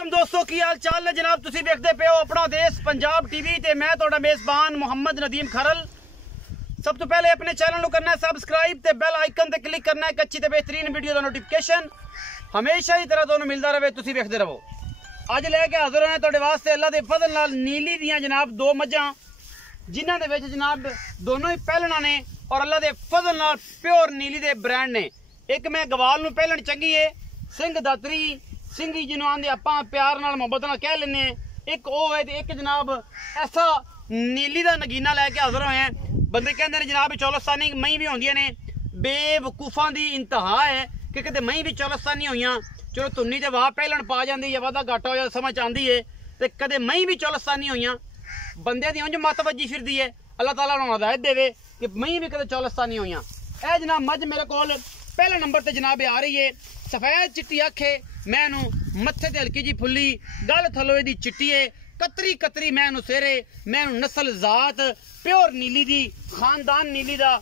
वालेकुम दोस्तों की हाल चाल है जनाब। तुसी देखते पे हो अपना देश पंजाब टीवी ते मैं तुहाडा मेजबान मोहम्मद नदीम खरल। सब तो पहले अपने चैनल को करना है सबसक्राइब ते बेल आइकन ते क्लिक करना है अच्छी ते बेहतरीन वीडियो का नोटिफिकेशन हमेशा ही तरह तुहानू मिलता रहे। तुसी देखते रहो। अज लैके हाजिर हैं तुहाडे वास्ते अल्लाह दे फजल नाल नीली दियां जनाब दो मझां जिन्हां दे विच जनाब दोनों ही पहलना ने और अल्लाह दे फजल नाल प्योर नीली दे ब्रांड ने। एक मैं गवाल नू पहलन चंगी है सिंह दातरी सिंगी जिन्हों आंदे आपां प्यार नाल मोहब्बत नाल कह लेने। एक ओ है ते एक जनाब ऐसा नीली दा नगीना लैके हाजिर होए हैं। बंदे कहंदे ने जनाब चौलस्तानी मई भी होंदियां ने, बेवकूफां दी इंतहा है कि कदे मई भी चौलस्तानी होईयां। चलो धुन्नी ते वाह पहलन पा जांदी है, वादा घाटा हो जाए समझ आंदी है, ते कदे मई भी चौलस्तानी होईयां। बंदे दी उंज मत वजी फिरदी है। अल्लाह ताला उन्हें हिदायत देवे कि मई भी कदे चौलस्तानी होईयां। ए जनाब मझ मेरे कोल पहले नंबर ते जनाब आ रही है। सफेद चिट्टी अख है, मैनू मत्थे ते हल्की जी फुल्ली, गल थलोए दी चिट्टी है, कतरी कतरी मैनू सेरे, मैनू नस्ल जात प्योर नीली दी, खानदान नीली दा,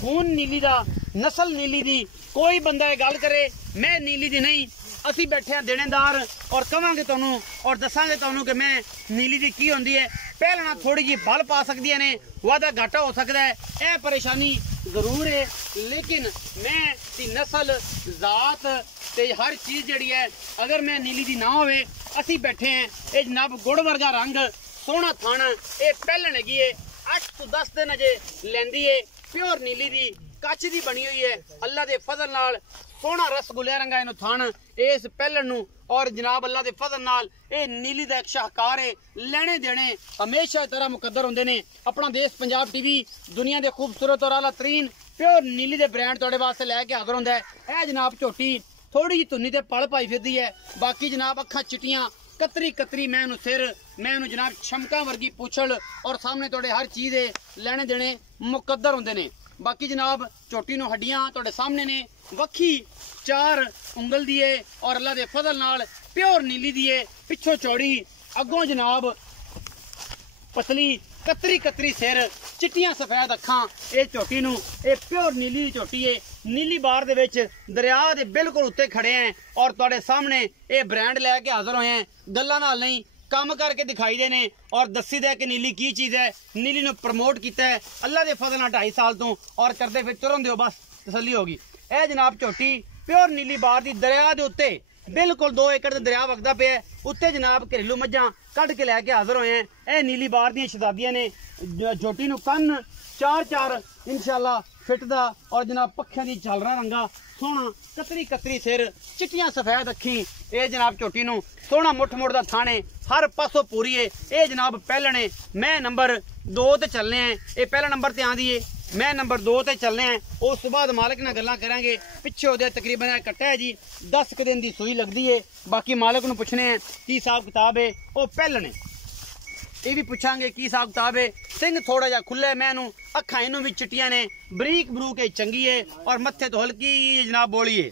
खून नीली दा, नस्ल नीली दी। कोई बंदा ये गल करे मैं नीली दी नहीं, असी बैठे हैं देनेदार और कहांगे तुहानू और दसांगे तुहानू कि मैं नीली दी की होंदी है। पहलना थोड़ी जी बल पा सकदियां ने, वादा घाटा हो सकता है, यह परेशानी जरूर है, लेकिन मैं दी नस्ल जात ते हर चीज जड़ी है अगर मैं नीली दी ना होवे असी बैठे हैं। ये जनाब गुड़ वर्गा रंग सोहना थाना ये पहलन हैगी है 8 तो 10 दिन अजे लैंदी है। प्योर नीली दी कच्छ दी बनी हुई है। अल्लाह दे फजल नाल सोहना रसगुल्ले रंगा इनू थान इस पहलन नू और जनाब अल्लाह दे फजल नाल ये नीली दा एक शाहकार है। लेने देने हमेशा तरह मुकद्दर होंदे ने। अपना देश पंजाब टीवी दुनिया दे खूबसूरत और आला तरीन प्योर नीली दे ब्रांड तुहाडे वास्ते लैके हाजिर होंदा है। ए जनाब झोटी थोड़ी जी धुन्नी ते पल पाई फिरदी है, बाकी जनाब अखां चिट्टियां कतरी कतरी मैनू सिर, मैनू जनाब छमका वर्गी पूछल और सामने तुहाडे हर चीज दे लेने देने मुकद्दर होंदे ने। बाकी जनाब झोटी नू हड्डियां तुहाडे सामने ने, वक्खी 4 उंगल दी है और अल्लाह दे फजल नाल प्योर नीली दी है। पिछों चौड़ी अगों जनाब पतली कतरी कतरी सिर, चिट्टियां सफेद अखां। ये झोटी नू ये प्योर नीली दी झोटी है। नीली बार दे विच दरिया दे बिल्कुल उत्ते खड़े हैं और तुहाडे सामने ये ब्रांड लैके हाजिर होए हैं। गल्लां नाल नहीं काम करके दिखाई देने और दसी दे कि नीली की चीज़ है। नीली नू प्रमोट किया है अल्लाह दे फजल नाल 2.5 साल तो और करते फिर तुरन दिओ बस तसल्ली होगी। ए जनाब झोटी प्योर नीली बार दी दरिया दे उत्ते बिल्कुल 2 एकड़ दरिया वगदा पे है। उत्ते जनाब घरेलू मझां कढ़ के लैके हाजिर होए हैं। ए नीली बार दी शहजादियां ने। झोटी नू कन्न 4 इंशाल्लाह फिट दा और जनाब पक्खियां दी झालरा रंगा सोहना कतरी कतरी सिर, चिट्टियां सफेद अखी। ये जनाब झोटी नू सोहना मुठ मुठ दा थाने हर पासों पूरी है। ये जनाब पहलने मैं नंबर 2 ते चलने हैं। ये पहला नंबर ते आंदी है, मैं नंबर 2 ते चलने हैं। उस बाद मालिक नाल गल्लां करांगे। पिछे ओहदे तकरीबन कट्टा है जी 10 दिन दी सूई लगदी है। बाकी मालिक नू पुछने हैं की हिसाब किताब है। वो पहलने ये भी पूछांगे की हिसाब किताब है। सिंह थोड़ा जा खुला है, मैनू अखां इनू भी चिट्टियां ने, बरीक बरूक है, चंगी है और मत्थे तो हल्की जनाब बोली है।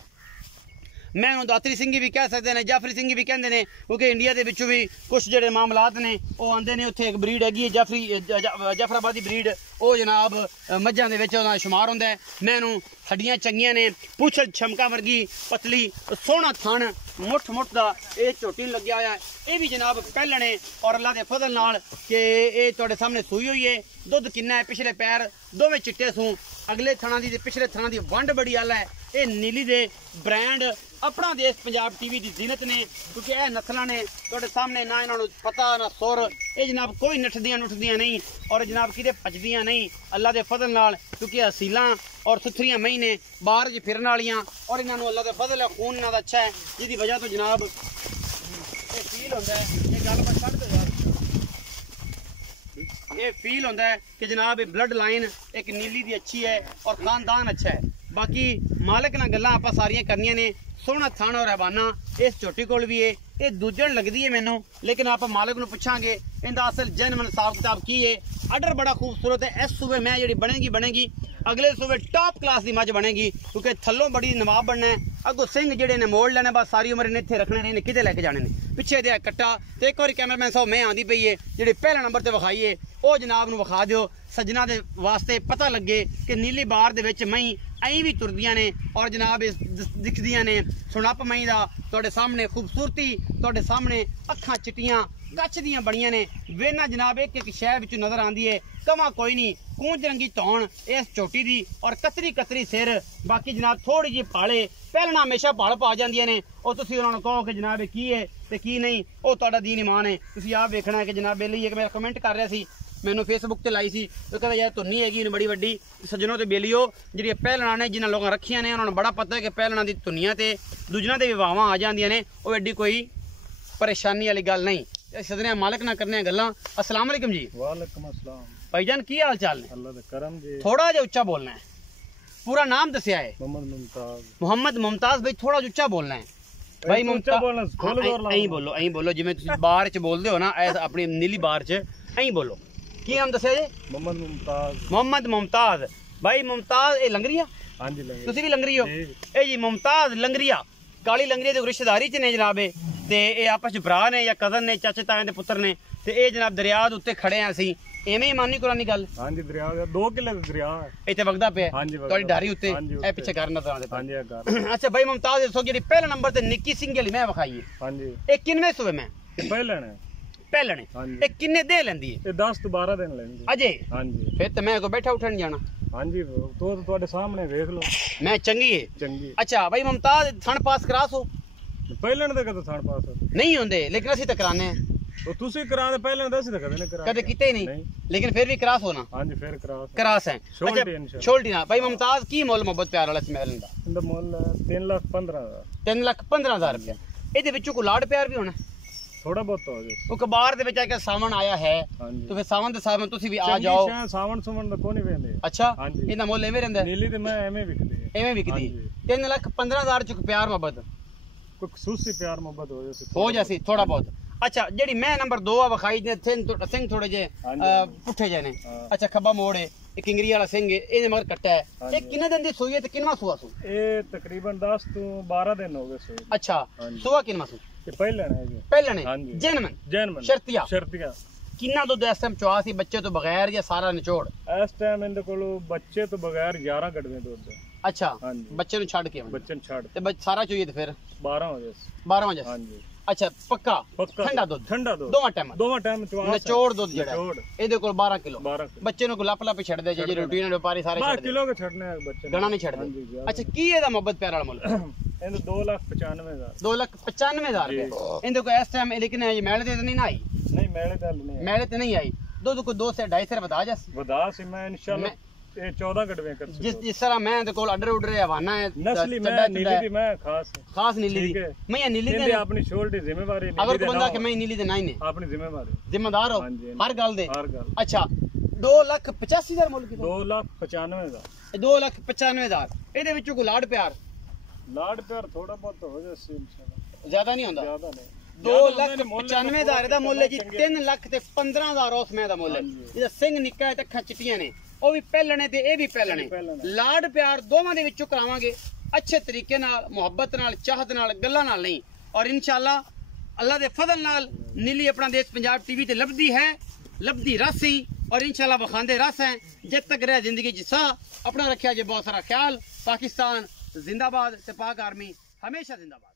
मैनू दातरी सिंगी भी कह सकते हैं, जाफरी सिंगी भी कहते हैं, क्योंकि इंडिया के विचों भी कुछ जोड़े मामलात ने वो आते हैं। उत्थे एक ब्रीड हैगी जाफराबादी ब्रीड, वो जनाब मझां दे विच ओहदा शुमार होंदा है। मैनू हड्डियां चंगियां ने, पूछल छमका वर्गी पतली, सोहना थन मुठ मुठ दा ये झोटी लग्या होया है। ये भी जनाब पहलने और अल्लाह दे फजल नाल कि ये तुहाडे सामने सूई हुई है। दुध किन्ना है, पिछले पैर दोवें चिट्टे सूं, अगले थणा दी पिछले थणा दी वंड बड़ी आला है। ये नीली दे ब्रांड अपना देश पंजाब टीवी की जीनत ने, क्योंकि यह नस्लां ने तुहाडे सामने ना इन्होंने पता ना सुर। ये जनाब कोई नठदियां नुठदियां नहीं और जनाब किते भजदियां नहीं अल्लाह दे फजल नाल, क्योंकि हसीलां और सुथरियां मई ने बाहर च फिरन वालियां और इन्होंने अल्लाह दे फजल है खून इन्हां दा अच्छा है, जिहदी वजह तो जनाब ये फील होंदा है। ये गल बस छड्ड दो यार, ये फील होंदा है कि जनाब ये ब्लड लाइन एक नीली दी अच्छी है और खानदान अच्छा है। बाकी मालिक नाल गल्लां आपां सारियां करनियां ने। सोहना थाना और हवाना इस झोटी कोल भी है। ये दूजन लगती है मैनू, लेकिन आप मालिक नू पुछांगे इनका असल जन्म हिसाब किताब की है। आर्डर बड़ा खूबसूरत है। इस सूबे मैं जी बनेगी अगले सूबे टॉप क्लास की मझ बनेगी क्योंकि थलों बड़ी नवाब बनना है। अगों सिंह जेडे ने मोड़ लेने बस सारी उम्र इन्हें इत्थे रखने नहीं किते लेके जाने ने। पिछे दे कट्टा ते एक बार कैमरामैन साहब मैं आंदी पई है जेडी पहले नंबर ते विखाई है ओ जनाब नूं विखा दिओ सज्जना दे वास्ते पता लगे कि नीली बार दे विच मई ऐं भी तुरदियां ने और जनाब इस दिखदियां ने। सुनप मई दा तुहाडे सामने खूबसूरती तुहाडे सामने अखां चिट्टियां गच दियां बणियां ने। वेना जनाब एक एक शै विच नजर आंदी है कमा कोई नहीं। कूंज रंगी धौन इस चोटी दी और कतरी कतरी सिर। बाकी जनाब थोड़ी जी फाड़े पहलना हमेशा भाड़ पा जांदियां ने और तुसीं उन्हां नूं कहो कि जनाब की है ते की नहीं ओ तुहाडा दीन ईमान है। तुसीं आप वेखना है कि जनाब बेली एक मेरा कमेंट कर रहा सी मैनू फेसबुक ते लाई सी तो कहता यार धुन्नी हैगी बड़ी वड्डी सज्जनों ते बेलियो जी पहलना ने जिन्होंने लोगों रखियां ने उन्होंने बड़ा पता है कि पहलना दी धुनियां ते दूजियां ते विवाहां आ जांदियां ने वो एड्डी कोई परेशानी वाली गल नहीं। सदने मालक ना करने गल्लां। अस्सलाम वालेकुम जी। वालेकुम अस्सलाम भाईजान की हाल चाल ने? अल्लाह दा करम जी। थोड़ा जिहा उच्चा बोलना है। पूरा नाम दसिया है? मोहम्मद मुमताज। भाई थोड़ा उच्चा बोलना है भाई। मुमताज ऐं बोलो जिवें तुसीं बार च बोलदे हो ना अपनी नीली बार च ऐं बोलो। की नाम दसिया जी? मोहम्मद मुमताज। भाई मुमताज ए लंगरिया? हां जी लंगरिया। तुसीं भी लंगरी हो? ए जी मुमताज लंगरिया काली लंगरिया दे रिश्तेदारी च ने जनाब ते ए आपस च भरा ने या कजन ने चाचे ताए दे पुत्र ने ते ए जनाब दरिया दे उत्ते खड़े हैं असीं एवें ही मानी कुरानी गल? हां जी दरिया 2 किले दा दरिया है इत्थे वगदा पे। हां जी तुहाडी डारी उत्ते ए पीछे घर नजर आंदे। हां जी घर। अच्छा भाई मुमताज दसो जेडी पहला नंबर ते निक्की सिंह वाली मैं विखाई है। हां जी ए किनवे सूबे में? पहले ने ए किन्ने दे लेंदी है? 10 to 12 दिन लेंदी अजे। हां जी फिर ते मैं को बैठा उठन जाना। हां जी तो तुहाडे सामने देख लो मैं चंगी है चंगी। अच्छा भाई मुमताज थण पास करास हो? पहले ने कदे थण पास नहीं होंदे लेकिन असि ते कराने तो तुसी करा दे पहले ने दस कदे ने करा कदे कीते ही नहीं लेकिन फिर भी क्रॉस होना। हां जी फिर क्रॉस है। अच्छा छोटी ना भाई मुमताज की मोल मोहब्बत प्यार वाला स्मेल दा? इंदा मोल 3,15,000 रुपया। इहदे विचों को लाड प्यार भी होना थोड़ा बहुत हो जाए। वो कबार दे विच आके सावन आया है तो फिर सावन दे सावन तुसी भी आ जाओ। सावन सुमन दा कोनी वेंदे। अच्छा इहदा मोल एवें रहिंदा? नीली ते मैं एवें विकदी 3,15,000 चुक प्यार मोहब्बत कोई खसूसी प्यार मोहब्बत हो जासी थोड़ा बहुत। अच्छा जेडी मैं नंबर 2 विखाई ने सिंह थोड़े जे पुठे जे ने। अच्छा खब्बा मोड़ है एक किंगरी वाला सिंह है ए मगर कट्टा है। ए किन्ने दिन दी सोई है ते किनवा सुआ सु? ए तकरीबन 10 to 12 दिन हो गए सोई। अच्छा सुआ किनवा सु? पहले ने जेनमन शर्तिया किन्ना दुध इस टाइम चवा सी बच्चे तो बगैर या सारा निचोड़? इस टाइम इनदे कोल बच्चे तो बगैर 11 कटवे दुध। अच्छा बच्चे नु छड़ के बच्चे नु छड़ ते सारा चाहिए ते फिर 12 हो जाए। हां जी अच्छा पक्का ठंडा दूध दोवां टाइम निचोड़ दूध जेड़ा एदे कोल 12 किलो बच्चे नु को लप लप छड़ दे जे रूटीन व्यापारी सारे छड़ किलो के छड़ने बच्चे गणा नहीं छड़दे। अच्छा की एदा मोहब्बत प्यार वाला मुल्क? इनदे 2,95,000 2,95,000 इनदे को इस टाइम लेकिन ये मेले ते नहीं आई? नहीं मेले ते नहीं आई। दूध को 2 से 2.5 से बता सी मैं इंशाल्लाह 14 कटवे कर जिस तरह मैं ते कोल ऑर्डर उडर हवाना है नस्ली मैं नीली दी मैं खास नीली दी मैं नीली दे अपनी शोल्डर जिम्मेवारी अगर कोई बंदा के मैं नीली दे नहीं ने अपनी जिम्मेदार हो हर गल दे। अच्छा 2,85,000 मुल्क 2,95,000 2,95,000 एदे विचों को लाड प्यार थोड़ा बहुत हो जाए इंशाल्लाह ज्यादा नहीं होंदा 2,95,000 दा मुੱਲ जी 3,15,000 उस मैं दा मुੱਲ जेदा सिंह निक्का है ते अखां चिट्टियां ने ਉਹ ਵੀ ਪਹਿਲਣੇ ਤੇ ਇਹ ਵੀ ਪਹਿਲਣੇ ਲਾਡ ਪਿਆਰ ਦੋਵਾਂ ਦੇ ਵਿੱਚੋਂ ਕਰਾਵਾਂਗੇ ਅੱਛੇ ਤਰੀਕੇ ਨਾਲ ਮੁਹੱਬਤ ਨਾਲ ਚਾਹਤ ਨਾਲ ਗੱਲਾਂ ਨਾਲ ਨਹੀਂ ਔਰ ਇਨਸ਼ਾਅੱਲਾ ਅੱਲਾ ਦੇ ਫਜ਼ਲ ਨਾਲ ਨੀਲੀ ਆਪਣਾ ਦੇਸ਼ ਪੰਜਾਬ ਟੀਵੀ ਤੇ ਲੱਭਦੀ ਰਸ ਹੀ और इंशाल्लाह बखांदे रस हैं जब तक रहे जिंदगी जिसा अपना रखा जे बहुत सारा ख्याल। पाकिस्तान जिंदाबाद से पाक आर्मी हमेशा जिंदाबाद।